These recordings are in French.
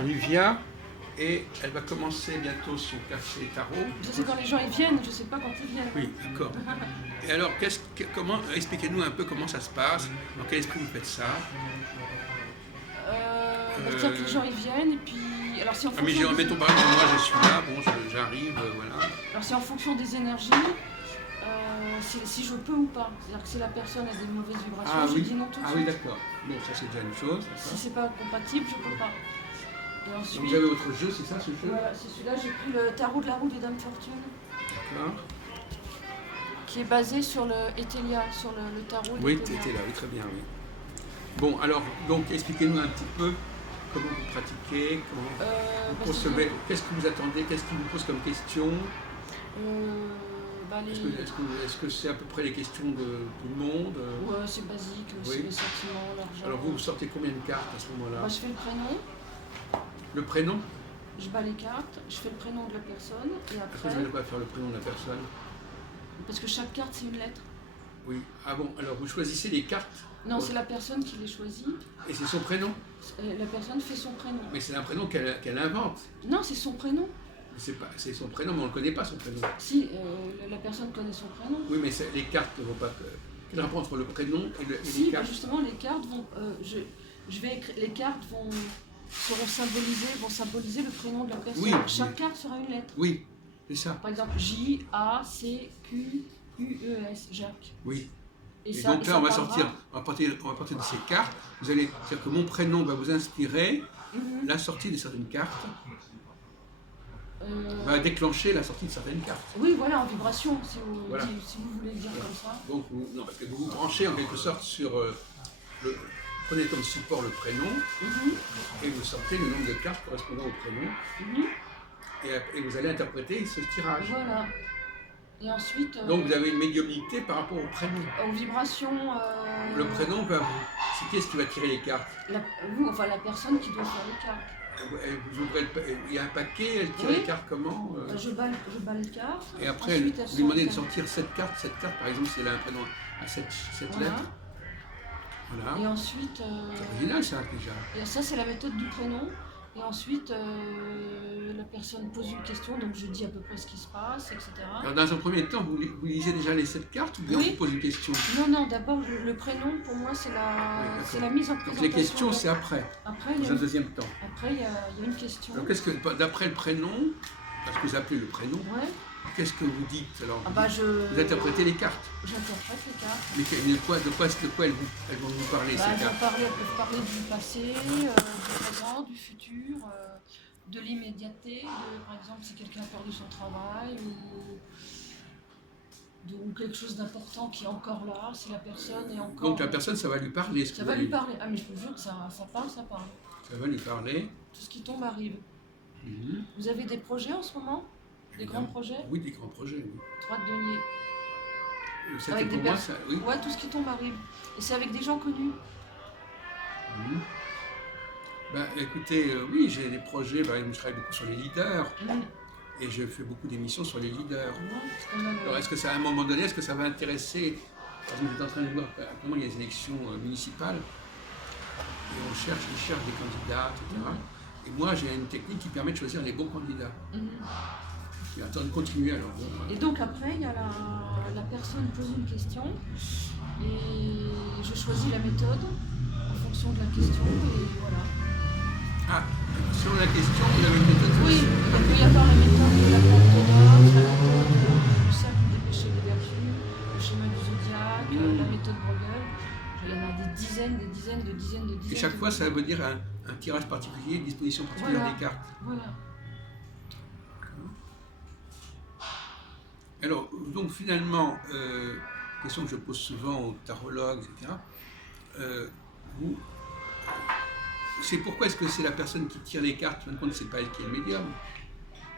Olivia et elle va commencer bientôt son café tarot. Je sais quand les gens ils viennent, je sais pas quand ils viennent. Oui, d'accord. Et alors, expliquez-nous un peu comment ça se passe, dans quel esprit vous faites ça. C'est-à-dire que les gens ils viennent et puis... Alors, si en mais fonction mettons par exemple, moi je suis là, bon, j'arrive, voilà. Alors c'est en fonction des énergies, si je peux ou pas. C'est-à-dire que si la personne a des mauvaises vibrations, je dis non tout de suite. Ah oui, d'accord. Bon, ça c'est déjà une chose. Si c'est pas compatible, je peux pas. Et ensuite, donc vous avez votre jeu, c'est ça ce jeu? Voilà, c'est celui-là, j'ai pris le tarot de la roue des dames fortune. D'accord. Qui est basé sur le Etelia, sur le tarot Oui, d'Etelia. Etelia, oui, très bien, oui. Bon, alors, donc expliquez-nous un petit peu comment vous pratiquez, comment vous concevez, qu'est-ce que vous attendez, qu'est-ce qui vous pose comme question. Est-ce que c'est à peu près les questions de tout le monde? Ouais, c'est basique, c'est les sentiments, l'argent. Alors vous sortez combien de cartes à ce moment-là? Je fais le prénom. Le prénom? Je bats les cartes, je fais le prénom de la personne et après... Vous n'allez pas faire le prénom de la personne? Parce que chaque carte c'est une lettre. Oui. Ah bon, alors vous choisissez les cartes? Non, c'est la personne qui les choisit. Et c'est son prénom? La personne fait son prénom. Mais c'est un prénom qu'elle invente. Non, c'est son prénom. C'est son prénom, mais on ne le connaît pas son prénom. Si, la personne connaît son prénom. Oui, mais les cartes ne vont pas... Quel rapport entre le prénom et les cartes? Justement, les cartes vont... les cartes seront symboliser le prénom de la personne. Oui, chaque carte sera une lettre. Oui, c'est ça. Par exemple, J, A, C, Q, U, E, S, Jacques. Oui. Et ça, donc là, on va partir de ces cartes. C'est-à-dire que mon prénom va vous inspirer la sortie de certaines cartes. Va déclencher la sortie de certaines cartes. Oui, voilà, en vibration, si vous voulez le dire comme ça. Donc, non, parce que vous vous branchez en quelque sorte sur prenez comme support le prénom et vous sortez le nombre de cartes correspondant au prénom et vous allez interpréter ce tirage. Voilà. Et ensuite... Donc vous avez une médiumnité par rapport au prénom. Aux vibrations... Le prénom, c'est qui est-ce qui va tirer les cartes? la personne qui doit faire les cartes. Vous ouvrez il y a un paquet, elle tire les cartes comment? Je bats les cartes. Et après, vous lui demandez de sortir cette carte par exemple, si elle a un prénom à cette lettre. Voilà. Et ensuite... c'est original ça déjà. Et ça c'est la méthode du prénom. Et ensuite, la personne pose une question, donc je dis à peu près ce qui se passe, etc. Alors dans un premier temps, vous lisez déjà les 7 cartes ou bien on vous pose une question? Non, d'abord le prénom pour moi c'est la mise en présentation. Donc les questions c'est après dans un deuxième temps. Après il y a une question. Alors qu'est-ce que, d'après le prénom, parce que vous appelez le prénom, qu'est-ce que vous dites alors? Vous interprétez les cartes? J'interprète les cartes. Mais de quoi elles vont vous parler ces cartes? Elles peuvent parler du passé, du présent, du futur, de l'immédiateté, par exemple si quelqu'un a perdu son travail ou quelque chose d'important qui est encore là, si la personne est encore... Donc la personne, ça va lui parler. Ça va lui parler. Ah mais je vous jure que ça parle. Ça va lui parler. Tout ce qui tombe arrive. Vous avez des projets en ce moment? Des grands projets? Oui, des grands projets, oui. 3 de denier. Avec des personnes. Oui. Ouais, tout ce qui tombe arrive. Et c'est avec des gens connus. Écoutez, oui, j'ai des projets, je travaille beaucoup sur les leaders. Et je fais beaucoup d'émissions sur les leaders. Alors est-ce que ça, à un moment donné, est-ce que ça va intéresser? Parce que vous êtes en train de voir comment il y a des élections municipales. Et ils cherchent des candidats, etc. Et moi, j'ai une technique qui permet de choisir les bons candidats. Et attends de continuer alors. Et donc après, il y a la personne pose une question et je choisis la méthode en fonction de la question et voilà. Ah, selon la question, vous avez une méthode? Oui, il peut y avoir la méthode de la Pantona, la méthode du cercle des péchés de vertu, le schéma du zodiaque, la méthode Bruegel. Il y en a des dizaines. Et chaque fois, ça veut dire un tirage particulier, une disposition particulière des cartes. Voilà. Alors, donc finalement, question que je pose souvent aux tarologues, etc. C'est pourquoi est-ce que c'est la personne qui tire les cartes, en fin de compte, c'est pas elle qui est le médium?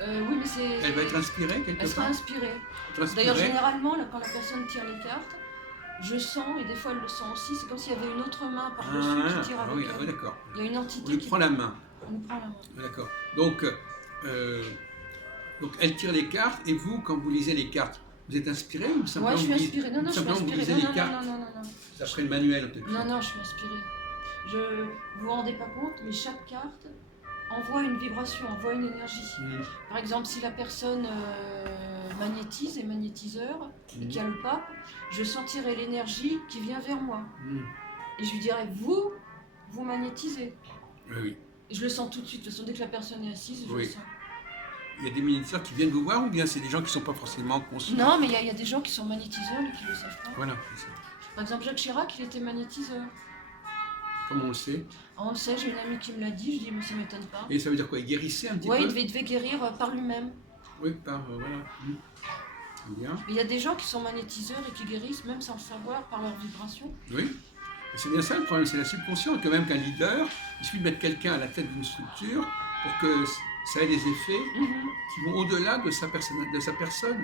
Oui, mais c'est... Elle va être inspirée quelque part? Elle sera inspirée. D'ailleurs, généralement, quand la personne tire les cartes, je sens, et des fois elle le sent aussi, c'est comme s'il y avait une autre main par-dessus qui tire avec elle. Oui, d'accord. Il y a une entité on lui prend la main. On lui prend la main. D'accord. Donc, elle tire les cartes, et vous, quand vous lisez les cartes, vous êtes inspiré ou simplement je suis inspirée. Non, je suis inspirée. Vous lisez les cartes d'après le manuel, peut-être? Non, je suis inspirée. vous vous rendez pas compte, mais chaque carte envoie une vibration, envoie une énergie. Par exemple, si la personne magnétise, est magnétiseur, et qui a le pape, je sentirai l'énergie qui vient vers moi. Et je lui dirai, vous magnétisez. Oui. Et je le sens tout de suite. De toute façon, dès que la personne est assise, je le sens. Il y a des magnétiseurs qui viennent vous voir ou bien c'est des gens qui ne sont pas forcément conscients? Non, mais il y a des gens qui sont magnétiseurs mais qui ne le savent pas. Voilà, c'est ça. Par exemple, Jacques Chirac, il était magnétiseur. Comment on le sait? On le sait, j'ai une amie qui me l'a dit, je dis, mais ça ne m'étonne pas. Et ça veut dire quoi? Il guérissait un petit peu? Oui, il devait guérir par lui-même. Oui, voilà. Bien. Mais il y a des gens qui sont magnétiseurs et qui guérissent même sans le savoir par leur vibration. Oui. C'est bien ça le problème, c'est la subconscience. Que même qu'un leader, il suffit de mettre quelqu'un à la tête d'une structure pour que ça ait des effets qui vont au-delà de sa personne,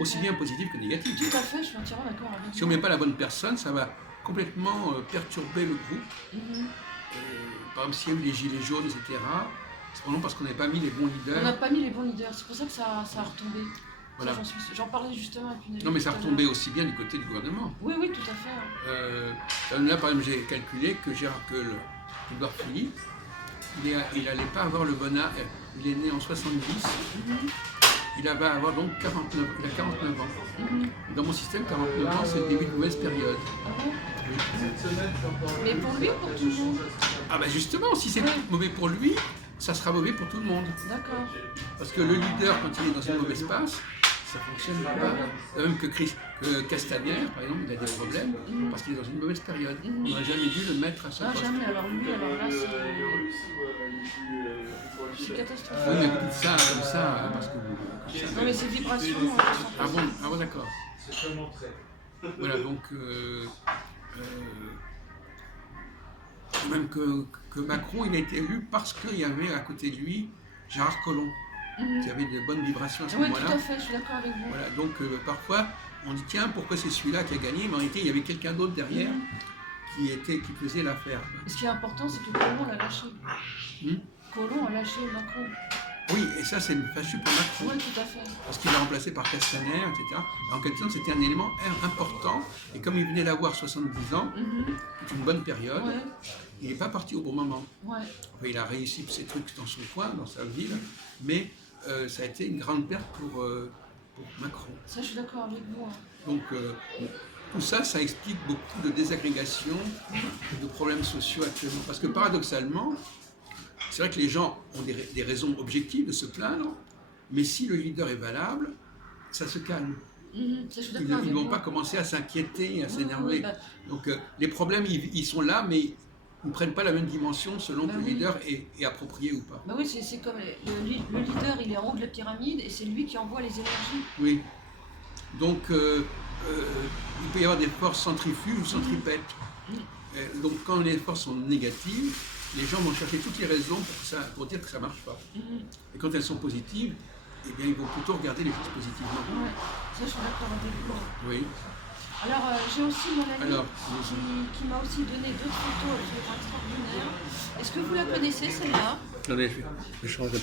aussi bien positif que négatif. Tout à fait, je suis entièrement d'accord avec vous. Si on ne met pas la bonne personne, ça va complètement perturber le groupe. Par exemple, s'il y a eu les gilets jaunes, etc., c'est probablement parce qu'on n'avait pas mis les bons leaders. On n'a pas mis les bons leaders, c'est pour ça que ça a retombé. Voilà. J'en parlais justement avec une amie. Non, mais ça a retombé aussi bien du côté du gouvernement. Oui, tout à fait. Là, par exemple, j'ai calculé que Édouard Philippe, il n'allait pas avoir le bon âge. Il est né en 70. Il va avoir donc 49 ans. Dans mon système, 49 ans, c'est le début de mauvaise période. Ah bon? Oui. Mais pour lui ou pour tout le monde? Ah ben justement, si c'est mauvais pour lui, ça sera mauvais pour tout le monde. D'accord. Parce que le leader, quand il est dans une mauvaise passe, ça fonctionne pas. Même que Castaner, par exemple, il a des problèmes parce qu'il est dans une mauvaise période. On n'aurait jamais dû le mettre à sa poste. Jamais. Alors là, c'est catastrophique. Oui, mais vous dites ça comme ça, parce que non, mais ces vibrations... Ah bon, d'accord. C'est vraiment très... Voilà, donc... même que Macron, il a été élu parce qu'il y avait à côté de lui Gérard Collomb. Qui avait de bonnes vibrations à ce moment-là. Oui, tout à fait, je suis d'accord avec vous. Voilà, donc parfois, on dit tiens, pourquoi c'est celui-là qui a gagné? Mais en réalité, il y avait quelqu'un d'autre derrière qui faisait l'affaire. Ce qui est important, c'est que Collomb l'a lâché. Collomb a lâché Macron. Oui, et ça, c'est fâcheux pour Macron. Oui, tout à fait. Parce qu'il l'a remplacé par Castaner, etc. Et en quelque sorte, c'était un élément important. Et comme il venait d'avoir 70 ans, c'est une bonne période, il n'est pas parti au bon moment. Enfin, il a réussi ses trucs dans son coin, dans sa ville, mais ça a été une grande perte pour Macron. Ça, je suis d'accord avec vous. Donc, tout ça, ça explique beaucoup de désagrégation, de problèmes sociaux actuellement. Parce que paradoxalement, c'est vrai que les gens ont des raisons objectives de se plaindre, mais si le leader est valable, ça se calme. Ça, je suis Ils ne vont pas commencer à s'inquiéter, à s'énerver. Donc les problèmes, ils sont là, mais ils ne prennent pas la même dimension selon que le leader est approprié ou pas. Oui, c'est comme le leader, il est en haut de la pyramide et c'est lui qui envoie les énergies. Oui. Donc il peut y avoir des forces centrifuges ou centripètes. Donc quand les forces sont négatives, les gens vont chercher toutes les raisons pour dire que ça ne marche pas. Et quand elles sont positives, eh bien, ils vont plutôt regarder les choses positivement. Oui, ça je suis d'accord avec vous. Oui. Alors j'ai aussi mon ami qui m'a aussi donné d'autres photos extraordinaires. Est-ce que vous la connaissez celle-là? Attendez, je change de...